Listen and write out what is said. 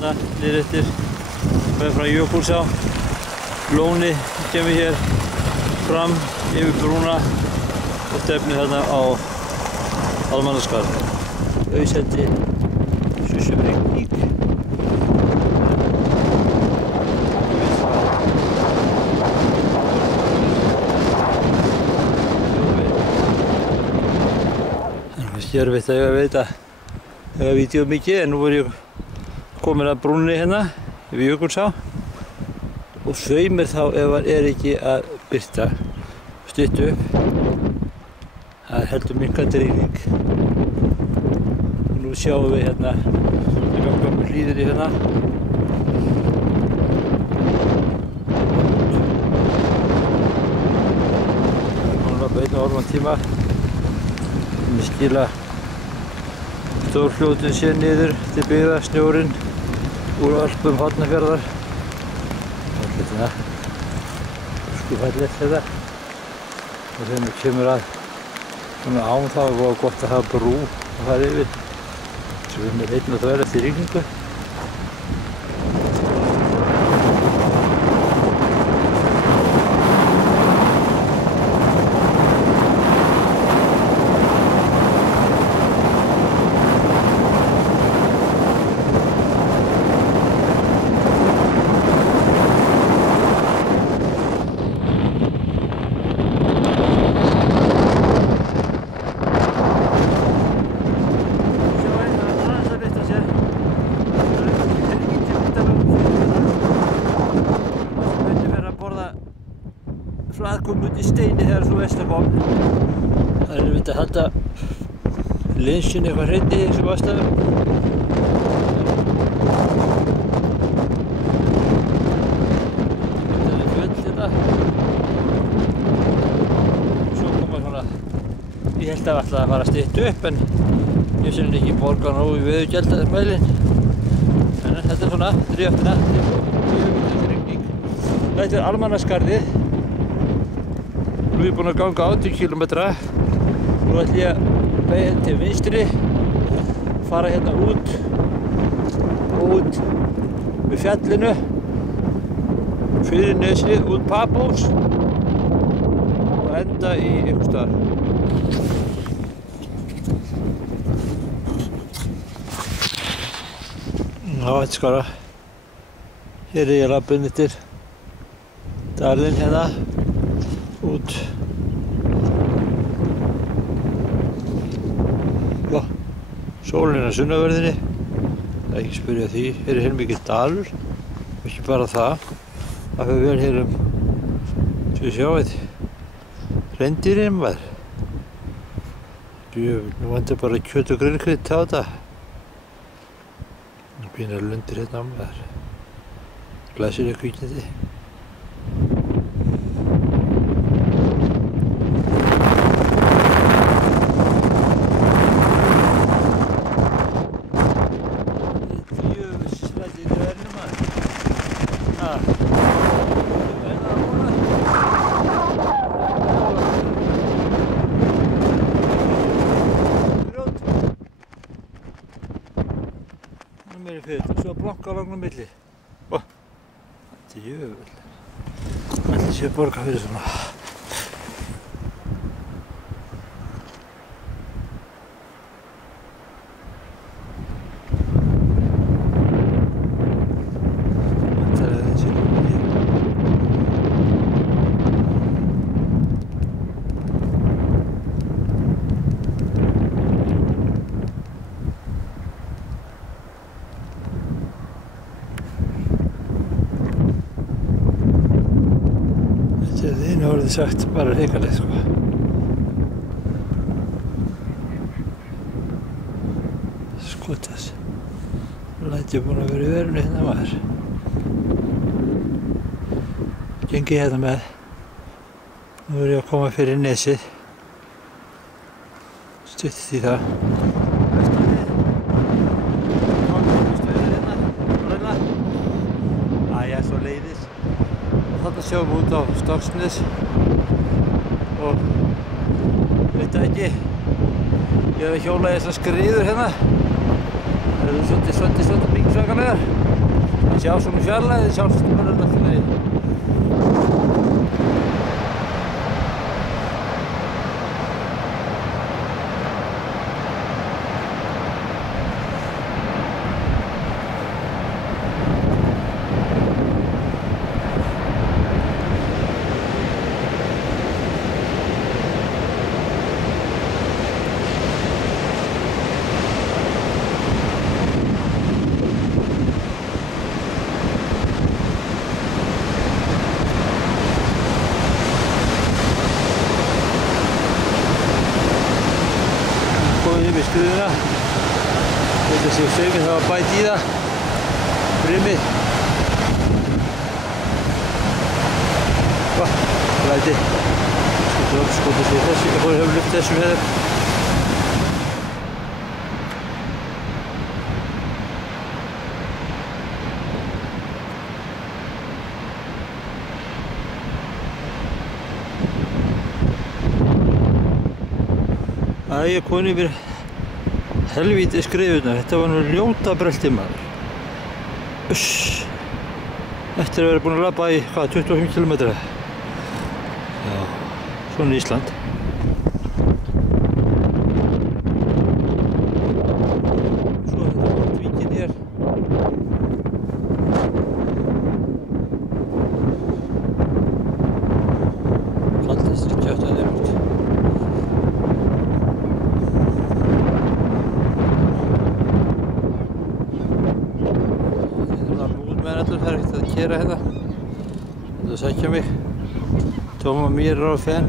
hérna niður eftir með frá Jökulsá. Lóni kemur hér fram yfir brúna og stefnir hérna á Almannaskarð. Auðsendi Susumreykník. Erfitt að ég veit að það vídeó mikið, en nú er ég komin að brúnni hérna yfir Jökulsá og sveimir þá ef hann er ekki að birta stutt upp. Það er heldur minnkandi rigning. Nú sjáum við hérna gömlu hlíðinni hérna. Núna á 1,5 tíma. Við skila stórfljótið sér niður til byggða, snjórinn úr Ölpum Hornafjarðar. Þetta er skufallegt þetta. Og þegar maður kemur að svona án þá er það gott að hafa brú að fara yfir. Svo við erum einn og þvær eftir rigningu. Aðkomandi steini þegar þú veist að kom. Það er að halda linsin eitthvað hreint í þessum aðstæðum. Þetta er fjöll þetta. Svo koma svona, ég held að alltaf að fara að stytta upp, en ég sé ekki borga nógu í veðurgjaldamælinn. En þetta er svona, driftina. Þetta er Almannaskarðið. Nú er ég búinn að ganga 80 km. Nú ætlum ég að beygja til vinstri, fara hérna út við fjallinu, fyrir nesið, út Papós og enda í einhvers staðar. Já, þetta skara. Hér er ég labbinn eftir dalinn hérna. Út. Já, sólinn á sunnanverðinni. Það er ekki að spyrja því. Hér er heilmikið dalur. Og ekki bara það. Það fyrir vel hér svo sjáið. Hreindýrin maður. Djöfull, nú vantar bara kjöt og grillkrydd á þetta. Pínar lundir hérna á maður. Glæsileg kvikindi. Svo blokka langt á milli. Djöfull. Ætli sé að borga fyrir svona. Nú er það sagt bara hrikalegt sko. Skotas. Læti er búinn að vera í verinu hérna maður. Gengi hérna með. Nú er ég að koma fyrir nesið. Stutt í það. Æja, svo leiðis. Þarna sjáum við út á Stokksnes og veit það ekki, ég hef hjólað þessar skriður hérna. Það eru svolítið mikið svakalegar. sjá svona fjarlæði, sjálfsagt bara alltaf leið. Yfir stuðuna. Þetta séu saumið, það var bætt í það. Brimið. Læti. Skotu sér þessu, ég fór að hafa luft þessum hérna. Ég er komin yfir helvíti skriðurnar. Þetta var nú ljóta brelti maður. Uss. Eftir að vera búinn að labba í, 25 km. Já, svona Ísland. Svo þetta var víkin hér. Fantastisk kjöftaði út. Það er ekkert að kera hérna. Þetta sækja mig. Tóma mér á fenn.